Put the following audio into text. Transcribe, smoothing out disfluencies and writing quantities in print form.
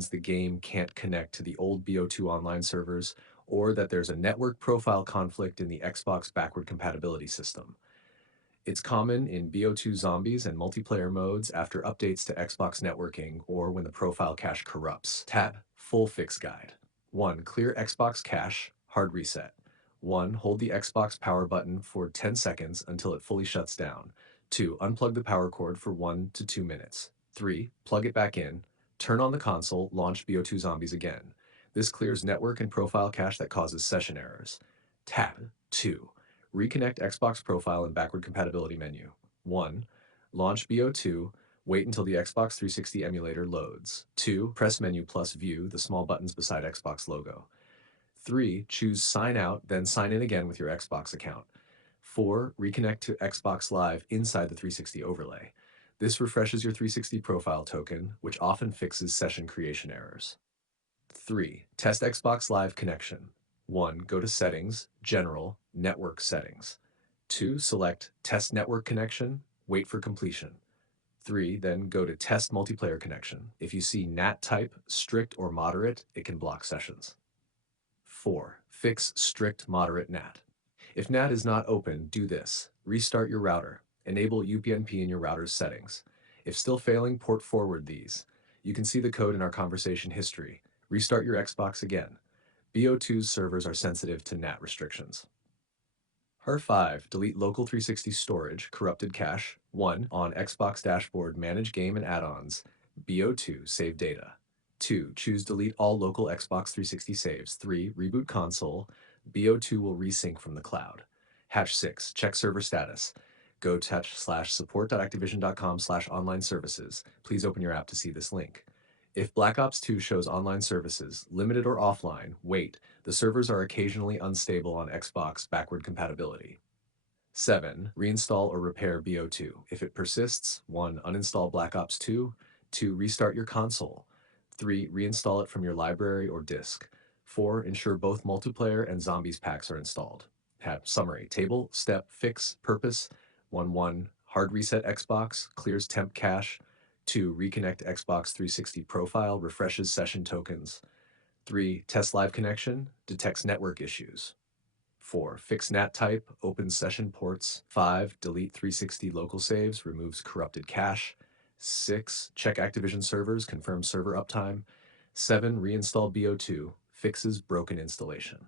means the game can't connect to the old BO2 online servers or that there's a network profile conflict in the Xbox backward compatibility system. It's common in BO2 zombies and multiplayer modes after updates to Xbox networking or when the profile cache corrupts. Tab Full Fix Guide. 1. Clear Xbox cache, hard reset. 1. Hold the Xbox power button for 10 seconds until it fully shuts down. 2. Unplug the power cord for 1 to 2 minutes. 3. Plug it back in. Turn on the console, launch BO2 zombies again. This clears network and profile cache that causes session errors. Tab 2. Reconnect Xbox profile and backward compatibility menu. 1. Launch BO2. Wait until the Xbox 360 emulator loads. 2. Press menu plus view the small buttons beside Xbox logo. 3. Choose sign out, then sign in again with your Xbox account. 4. Reconnect to Xbox Live inside the 360 overlay. This refreshes your 360 profile token, which often fixes session creation errors. 3. Test Xbox Live connection. 1. Go to Settings, General, Network Settings. 2. Select Test Network Connection, wait for completion. 3. Then go to Test Multiplayer Connection. If you see NAT type, strict or moderate, it can block sessions. 4. Fix strict moderate NAT. If NAT is not open, do this. Restart your router. Enable UPnP in your router's settings. If still failing, port forward these. You can see the code in our conversation history. Restart your Xbox again. BO2's servers are sensitive to NAT restrictions. HER5, delete local 360 storage, corrupted cache. 1. On Xbox dashboard, manage game and add-ons. BO2, save data. 2. Choose delete all local Xbox 360 saves. 3. Reboot console. BO2 will resync from the cloud. Hatch 6, check server status. Go to support.activision.com/online services. Please open your app to see this link. If Black Ops 2 shows online services, limited or offline, wait. The servers are occasionally unstable on Xbox backward compatibility. 7. Reinstall or repair BO2. If it persists, 1. Uninstall Black Ops 2. 2. Restart your console. 3. Reinstall it from your library or disk. 4. Ensure both multiplayer and zombies packs are installed. Tab Summary. Table, Step, Fix, Purpose. 1. Hard reset Xbox, clears temp cache. 2. Reconnect Xbox 360 profile, refreshes session tokens. 3. Test live connection, detects network issues. 4. Fix NAT type, opens session ports. 5. Delete 360 local saves, removes corrupted cache. 6. Check Activision servers, confirm server uptime. 7. Reinstall BO2, fixes broken installation.